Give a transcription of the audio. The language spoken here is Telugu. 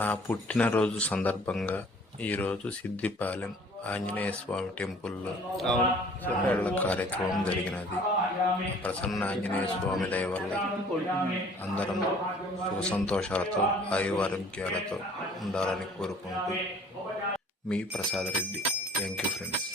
నా పుట్టినరోజు సందర్భంగా ఈరోజు సిద్దిపాలెం ఆంజనేయ స్వామి టెంపుల్లో అంగళ్ళ కార్యక్రమం జరిగినది. ప్రసన్న ఆంజనేయ స్వామి దయ వల్ల అందరం సుఖ సంతోషాలతో ఆయురారోగ్యాలతో ఉండాలని కోరుకుంటూ మీ Prasad Reddy. Thank you friends.